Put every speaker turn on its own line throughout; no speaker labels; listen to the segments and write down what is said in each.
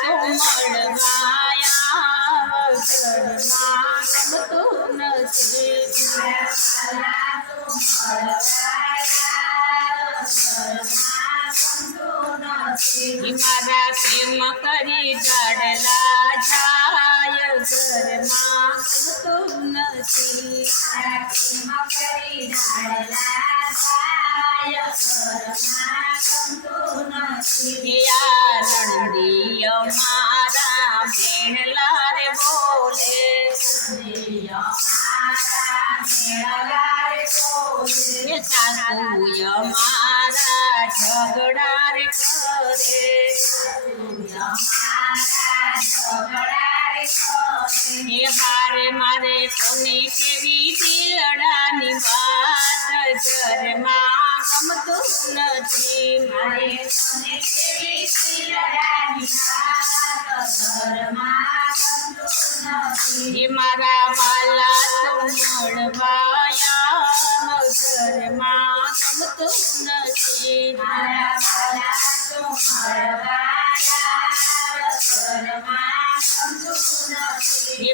તું મળવાયા વગરમાં ગમતું નથી ઈ મારા કેમ કરી જાડલા જાય ઘરમાં ગમતું નથી હે અમારા ઝઘડા કરે. હારે મારે કોની કેવી દિલડાની વાત? ઘરમાં ગમતું નથી. મારે હે મારા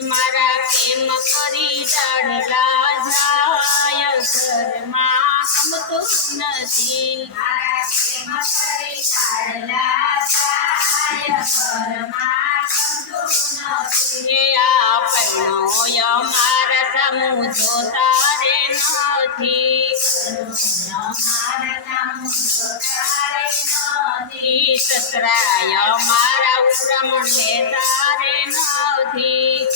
મારા કેમ કરી ચડલા જાય? ઘરમાં ગમતું નથી. હે આપણો અમારા સમૂહ જોતા સસરાય મારા ઉત્તમ તારે રે નથી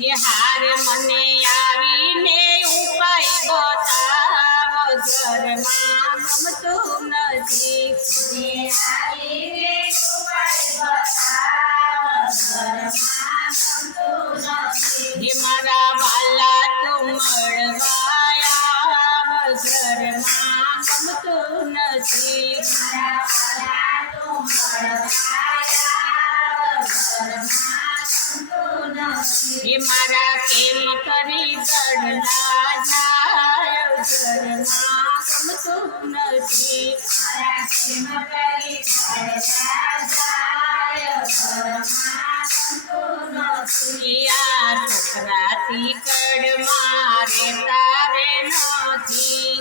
એ હારે મને ઘરમાં ગમતું નથી આ છોકરાથી કડમાં રેતા રે નથી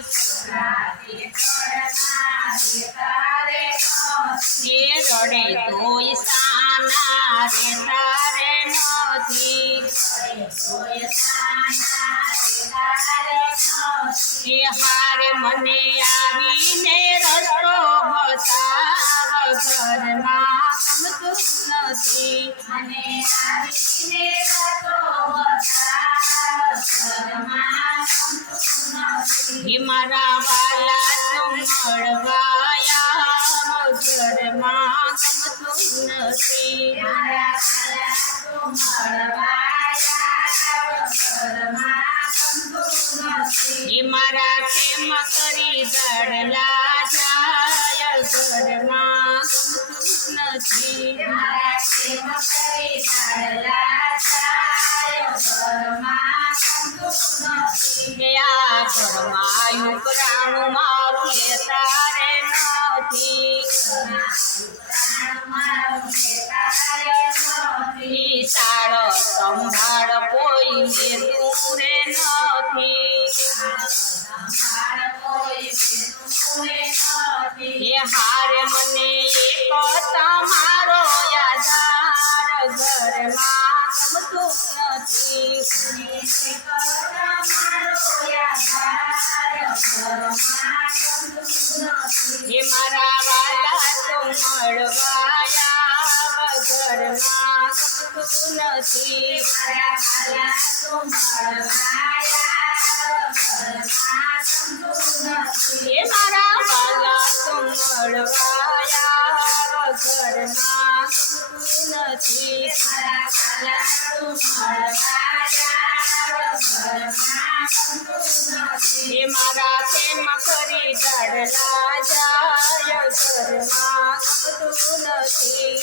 એ રડે તોય સાના રેતા રે નથી એ હારે મને આવીને રસ્તો બતાવ ઘરમાં ગમતું નથી હે મારા વાલા તું મળવાયા ઘરમાં ગમતું નથી હે મારા કેમ કરી દડલા જાય? ઘરમાં નથી. આ ઘરમાં ઉપરાણું મારું લેતા રે નથી. સંભાળ કોઈ લેતું હે હારે મને એક તમારો આધાર ઘરમાં ગમતું નથી. હે મારા વાલા તો મળવાયા ઘરમાં ગમતું નથી. હે મારા વાલા તું નથી મારા વાલા તું મળવાયા ઘરમાં નથી